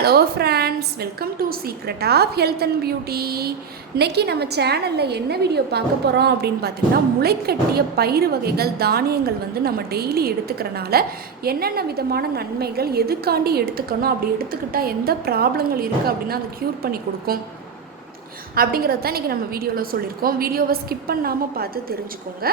Hello friends, welcome to secret of health and beauty. இன்றைக்கி நம்ம சேனலில் என்ன வீடியோ பார்க்க போகிறோம் அப்படின்னு பார்த்தீங்கன்னா, முளைக்கட்டிய பயிறு வகைகள் தானியங்கள் வந்து நம்ம டெய்லி எடுத்துக்கிறனால என்னென்ன விதமான நன்மைகள், எதுக்காண்டி எடுத்துக்கணும், அப்படி எடுத்துக்கிட்டால் எந்த ப்ராப்ளங்கள் இருக்குது அப்படின்னா அதை க்யூர் பண்ணி கொடுக்கும் அப்படிங்கிறது தான் இன்றைக்கி நம்ம வீடியோவில் சொல்லியிருக்கோம். வீடியோவை ஸ்கிப் பண்ணாமல் பார்த்து தெரிஞ்சுக்கோங்க.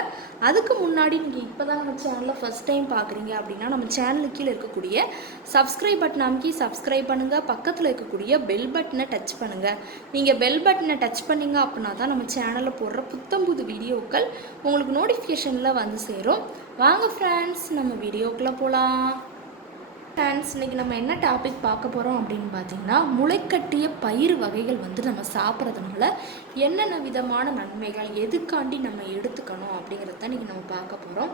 அதுக்கு முன்னாடி நீங்கள் இப்போ தான் நம்ம சேனலில் ஃபஸ்ட் டைம் பார்க்குறீங்க அப்படின்னா நம்ம சேனலுக்கு கீழே இருக்கக்கூடிய சப்ஸ்கிரைப் பட்டன் அமைக்கி சப்ஸ்கிரைப் பண்ணுங்கள். பக்கத்தில் இருக்கக்கூடிய பெல் பட்டனை டச் பண்ணுங்கள். நீங்கள் பெல் பட்டனை டச் பண்ணிங்க அப்படின்னா தான் நம்ம சேனலில் போடுற புத்தம்புது வீடியோக்கள் உங்களுக்கு நோட்டிஃபிகேஷனில் வந்து சேரும். வாங்க ஃப்ரெண்ட்ஸ், நம்ம வீடியோக்குள்ளே போகலாம். ஃப்ரெண்ட்ஸ், இன்றைக்கி நம்ம என்ன டாபிக் பார்க்க போகிறோம் அப்படின்னு பார்த்தீங்கன்னா, முளைக்கட்டிய பயிறு வகைகள் வந்து நம்ம சாப்பிட்றதுனால என்னென்ன விதமான நன்மைகள், எதுக்காண்டி நம்ம எடுத்துக்கணும் அப்படிங்கிறத இன்றைக்கி நம்ம பார்க்க போகிறோம்.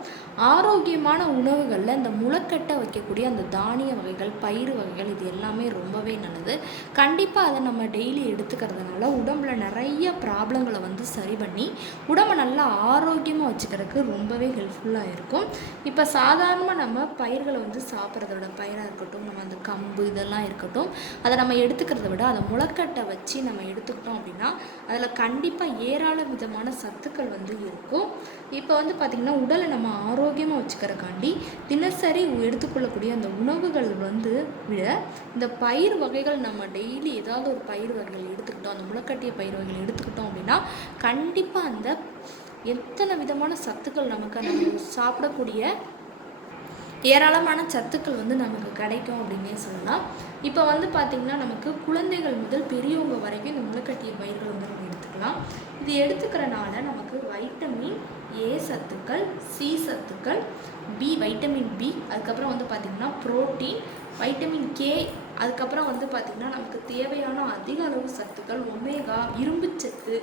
ஆரோக்கியமான உணவுகளில் இந்த முளைக்கட்ட வைக்கக்கூடிய அந்த தானிய வகைகள், பயிறு வகைகள் இது எல்லாமே ரொம்பவே நல்லது. கண்டிப்பாக அதை நம்ம டெய்லி எடுத்துக்கிறதுனால உடம்புல நிறைய ப்ராப்ளங்களை வந்து சரி பண்ணி உடம்பை நல்லா ஆரோக்கியமாக வச்சுக்கிறதுக்கு ரொம்பவே ஹெல்ப்ஃபுல்லாக இருக்கும். இப்போ சாதாரணமாக நம்ம பயிர்களை வந்து சாப்பிட்றதோட பயிராக இருக்கட்டும், நம்ம அந்த கம்பு இதெல்லாம் இருக்கட்டும், அதை நம்ம எடுத்துக்கிறத விட அதை முளைக்கட்டை வச்சு நம்ம எடுத்துக்கிட்டோம் அப்படின்னா அதில் கண்டிப்பாக ஏராள விதமான சத்துக்கள் வந்து இருக்கும். இப்போ வந்து பார்த்திங்கன்னா, உடலை நம்ம ஆரோக்கியமாக வச்சுக்கிறக்காண்டி தினசரி எடுத்துக்கொள்ளக்கூடிய அந்த உணவுகள் வந்து விட இந்த பயிர் வகைகள் நம்ம டெய்லி ஏதாவது ஒரு பயிர் வகைகள் எடுத்துக்கிட்டோம், அந்த முளைக்கட்டிய பயிர் வகைகள் எடுத்துக்கிட்டோம் அப்படின்னா கண்டிப்பாக அந்த எத்தனை விதமான சத்துக்கள் நமக்கு நம்ம சாப்பிடக்கூடிய ஏராளமான சத்துக்கள் வந்து நமக்கு கிடைக்கும் அப்படின்னே சொல்லலாம். இப்போ வந்து பார்த்திங்கன்னா, நமக்கு குழந்தைகள் முதல் பெரியவங்க வரைக்கும் இந்த முளைக்கட்டிய பயிர்கள் வந்து நம்ம எடுத்துக்கலாம். இது எடுத்துக்கிறனால நமக்கு வைட்டமின் ஏ சத்துக்கள், சி சத்துக்கள், வைட்டமின் பி, அதுக்கப்புறம் வந்து பார்த்திங்கன்னா புரோட்டீன், வைட்டமின் கே, அதுக்கப்புறம் வந்து பார்த்திங்கன்னா நமக்கு தேவையான அதிக அளவு சத்துக்கள், ஒமேகா, இரும்புச்சத்து,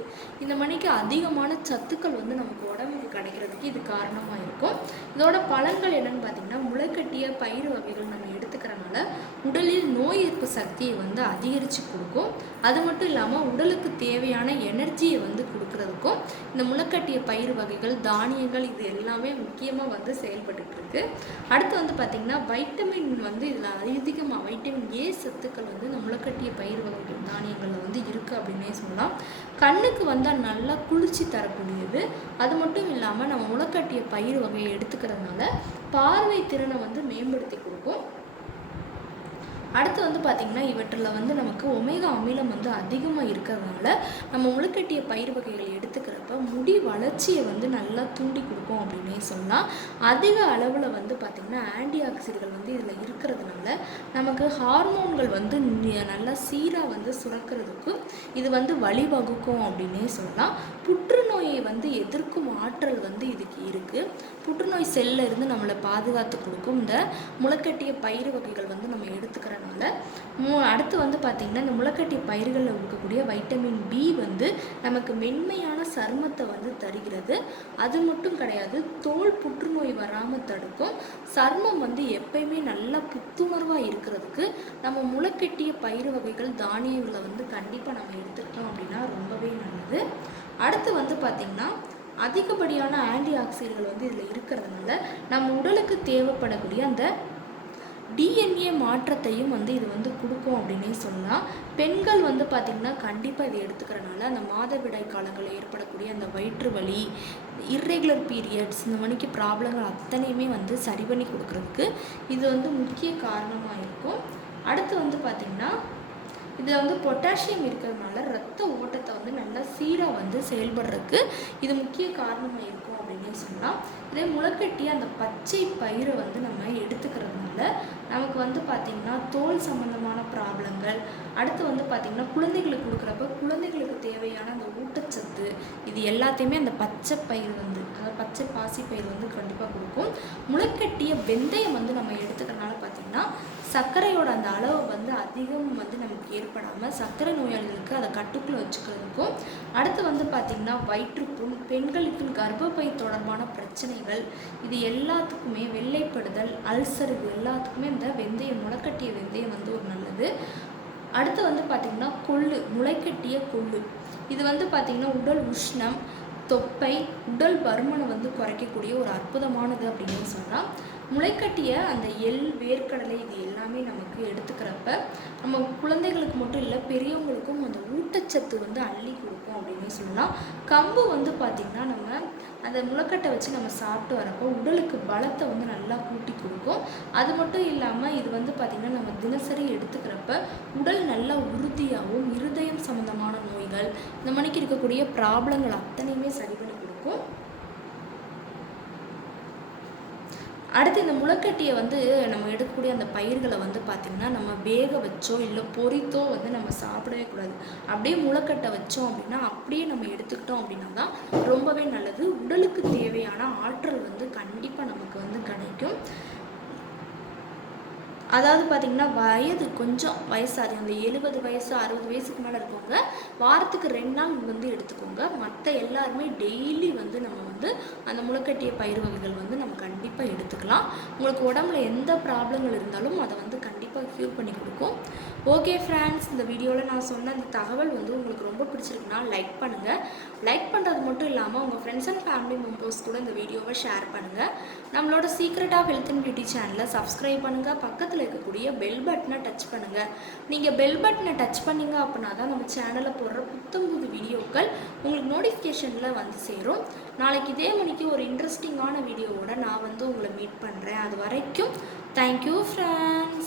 இந்த மணிக்கு அதிகமான சத்துக்கள் வந்து நமக்கு உடம்புக்கு கிடைக்கிறதுக்கு இது காரணமாக இருக்கும். இதோட பலன்கள் என்னென்னு பார்த்திங்கன்னா, முளைக்கட்டிய பயிறு வகைகள் நம்ம எடுத்துக்கிறனால உடலில் நோய் எதிர்ப்பு சக்தியை வந்து அதிகரித்து கொடுக்கும். அது மட்டும் இல்லாமல் உடலுக்கு தேவையான எனர்ஜியை வந்து கொடுக்கறதுக்கும் இந்த முளைக்கட்டிய பயிறு வகைகள், தானியங்கள் இது எல்லாமே முக்கியமாக வந்து செயல்பட்டு இருக்கு. அடுத்து வந்து பார்த்திங்கன்னா, வைட்டமின் வந்து இதில் அதிகமாக வைட்டமின் ஏ சத்துக்கள் வந்து இந்த முளைக்கட்டிய பயிர் வகைகள் தானியங்களில் வந்து இருக்குது அப்படின்னே சொல்லலாம். கண்ணுக்கு வந்தால் நல்லா குளிர்ச்சி தரக்கூடியது. அது மட்டும் இல்லாமல் நம்ம முளைக்கட்டிய பயிர் வகையை எடுத்துக்கிறதுனால பார்வை திறனை வந்து மேம்படுத்தி கொடுக்கும். அடுத்து வந்து பார்த்திங்கன்னா, இவற்றில் வந்து நமக்கு ஒமேகா அமிலம் வந்து அதிகமாக இருக்கிறதுனால நம்ம முளைக்கட்டிய பயிர் வகைகள் எடுத்துக்கிறப்ப முடி வளர்ச்சியை வந்து நல்லா தூண்டி கொடுக்கும் அப்படின்னே சொல்லலாம். அதிக அளவில் வந்து பார்த்திங்கன்னா ஆன்டி ஆக்சிடென்ட்கள் வந்து இதில் இருக்கிறதுனால நமக்கு ஹார்மோன்கள் வந்து நல்லா சீராக வந்து சுரக்கிறதுக்கு இது வந்து வழிவகுக்கும் அப்படின்னே சொல்லலாம். புற்றுநோயை வந்து எதிர்க்கும் ஆற்றல் வந்து இதுக்கு இருக்குது. புற்றுநோய் செல்லில் இருந்து நம்மளை பாதுகாத்து கொடுக்கும் இந்த முளைக்கட்டிய பயிர் வகைகள் வந்து நம்ம எடுத்துக்கிறனால. அடுத்து வந்து பார்த்திங்கன்னா, இந்த முளைக்கட்டிய பயிர்களில் இருக்கக்கூடிய வைட்டமின் பி வந்து நமக்கு மென்மையான சருமத்தை வந்து தருகிறது. அது மட்டும் கிடையாது, தோல் புற்றுநோய் வராமல் தடுக்கும். சருமம் வந்து எப்பயுமே நல்லா புத்துணர்வாக இருக்கிறதுக்கு நம்ம முளைக்கட்டிய பயிர் வகைகள் தானியங்களை வந்து கண்டிப்பாக நம்ம எடுத்துக்கிட்டோம் அப்படின்னா ரொம்பவே நல்லது. அடுத்து வந்து பார்த்திங்கன்னா, அதிகப்படியான ஆன்டி ஆக்சிடென்ட்கள் வந்து இதில் இருக்கிறதுனால நம்ம உடலுக்கு தேவைப்படக்கூடிய அந்த டிஎன்ஏ மாற்றத்தையும் வந்து இது வந்து கொடுக்கும் அப்படின்னே சொல்லலாம். பெண்கள் வந்து பார்த்திங்கன்னா கண்டிப்பாக இதை எடுத்துக்கிறனால அந்த மாதவிடாய் காலங்களில் ஏற்படக்கூடிய அந்த வயிற்று வலி, இர்ரெகுலர் பீரியட்ஸ், இந்த மணிக்கு ப்ராப்ளங்கள் அத்தனையுமே வந்து சரி பண்ணி கொடுக்குறதுக்கு இது வந்து முக்கிய காரணமாக இருக்கும். அடுத்து வந்து பார்த்திங்கன்னா, இதில் வந்து பொட்டாசியம் இருக்கிறதுனால ரத்த ஓட்டத்தை வந்து நல்லா சீராக வந்து செயல்படுறதுக்கு இது முக்கிய காரணமாக இருக்கும் அப்படின்னே சொல்லலாம். இதே முளைக்கட்டிய அந்த பச்சை பயிரை வந்து நம்ம எடுத்துக்கிறதுனால நமக்கு வந்து பார்த்திங்கன்னா தோல் சம்மந்தமான ப்ராப்ளங்கள், அடுத்து வந்து பார்த்திங்கன்னா குழந்தைகளுக்கு கொடுக்குறப்ப குழந்தைகளுக்கு தேவையான அந்த ஊட்டச்சத்து இது எல்லாத்தையுமே அந்த பச்சை பயிர் வந்து, அதாவது பச்சை பாசி பயிர் வந்து கண்டிப்பாக கொடுக்கும். முளைக்கட்டிய வெந்தயம் வந்து நம்ம எடுத்துக்கிறனால பார்த்திங்கன்னா சர்க்கரையோட அந்த அளவு வந்து அதிகம் வந்து நமக்கு ஏற்படாமல் சர்க்கரை நோயாளிகளுக்கு அதை கட்டுக்குள்ளே வச்சுக்கிறதுக்கும், அடுத்து வந்து பார்த்திங்கன்னா வயிற்றுப்புண், பெண்களுக்கு கர்ப்பப்பை தொடர்பான பிரச்சனைகள் இது எல்லாத்துக்குமே, வெள்ளைப்படுதல், அல்சர் இது எல்லாத்துக்குமே இந்த வெந்தயம், முளைக்கட்டிய வெந்தயம் வந்து ஒரு நல்லது. அடுத்து வந்து பார்த்திங்கன்னா கொள்ளு, முளைக்கட்டிய கொள்ளு இது வந்து பார்த்திங்கன்னா உடல் உஷ்ணம், தொப்பை, உடல் பருமனை வந்து குறைக்கக்கூடிய ஒரு அற்புதமானது அப்படின்னு சொல்லலாம். முளைக்கட்டிய அந்த எள், வேர்க்கடலை இது எல்லாமே நமக்கு எடுத்துக்கிறப்ப நம்ம குழந்தைகளுக்கு மட்டும் இல்லை, பெரியவங்களுக்கும் அந்த ஊட்டச்சத்து வந்து அள்ளி கொடுக்கும் அப்படின்னே சொல்லலாம். கம்பு வந்து பார்த்திங்கன்னா நம்ம அந்த முளைக்கட்டை வச்சு நம்ம சாப்பிட்டு வரப்போ உடலுக்கு பலத்தை வந்து நல்லா கூட்டி கொடுக்கும். அது மட்டும் இல்லாமல் இது வந்து பார்த்திங்கன்னா நம்ம தினசரி எடுத்துக்கிறப்ப உடல் நல்லா உறுதியாகவும், இருதயம் சம்மந்தமான நோய்கள், இந்த மணிக்கு இருக்கக்கூடிய ப்ராப்ளங்கள் அத்தனையுமே சரி பண்ணி கொடுக்கும். அடுத்து இந்த முளைக்கட்டியை வந்து நம்ம எடுக்கக்கூடிய அந்த பயிர்களை வந்து பார்த்திங்கன்னா நம்ம வேக வச்சோ இல்லை பொரித்தோ வந்து நம்ம சாப்பிடவே கூடாது. அப்படியே முளைக்கட்டை வச்சோம் அப்படின்னா அப்படியே நம்ம எடுத்துக்கிட்டோம் அப்படின்னா தான் ரொம்பவே நல்லது. உடலுக்கு தேவையான ஆற்றல் வந்து கண்டிப்பாக நமக்கு வந்து கிடைக்கும். அதாவது பார்த்திங்கன்னா வயது கொஞ்சம் வயசாது, அந்த 70 வயசு 60 வயசுக்கு மேலே இருக்கவங்க வாரத்துக்கு 2 நாள் வந்து எடுத்துக்கோங்க. மற்ற எல்லாருமே டெய்லி வந்து நம்ம வந்து அந்த முளைக்கட்டிய பயிர் வகைகள் வந்து நம்ம கண்டிப்பாக எடுத்துக்கலாம். உங்களுக்கு உடம்புல எந்த ப்ராப்ளங்கள் இருந்தாலும் அதை வந்து கண்டிப்பாக க்யூர் பண்ணி கொடுக்கும். ஓகே ஃப்ரெண்ட்ஸ், இந்த வீடியோவில் நான் சொன்ன இந்த தகவல் வந்து உங்களுக்கு ரொம்ப பிடிச்சிருக்குன்னா லைக் பண்ணுங்கள். லைக் பண்ணுறது மட்டும் இல்லாமல் உங்கள் ஃப்ரெண்ட்ஸ் அண்ட் ஃபேமிலி மெம்பர்ஸ் கூட இந்த வீடியோவை ஷேர் பண்ணுங்கள். நம்மளோட secret of health and beauty சேனலை சப்ஸ்கிரைப் பண்ணுங்கள். பக்கத்தில் இருக்கக்கூடிய பெல் பட்டனை டச் பண்ணுங்கள். நீங்கள் பெல் பட்டனை டச் பண்ணிங்க அப்படின்னா தான் நம்ம சேனலில் போடுற புத்தம்புது வீடியோக்கள் உங்களுக்கு நோட்டிஃபிகேஷனில் வந்து சேரும். நாளைக்கு இதே மணிக்கு ஒரு இன்ட்ரெஸ்டிங்கான வீடியோவோட நான் வந்து உங்களை மீட் பண்ணுறேன். அது வரைக்கும் தேங்க்யூ ஃப்ரெண்ட்ஸ்.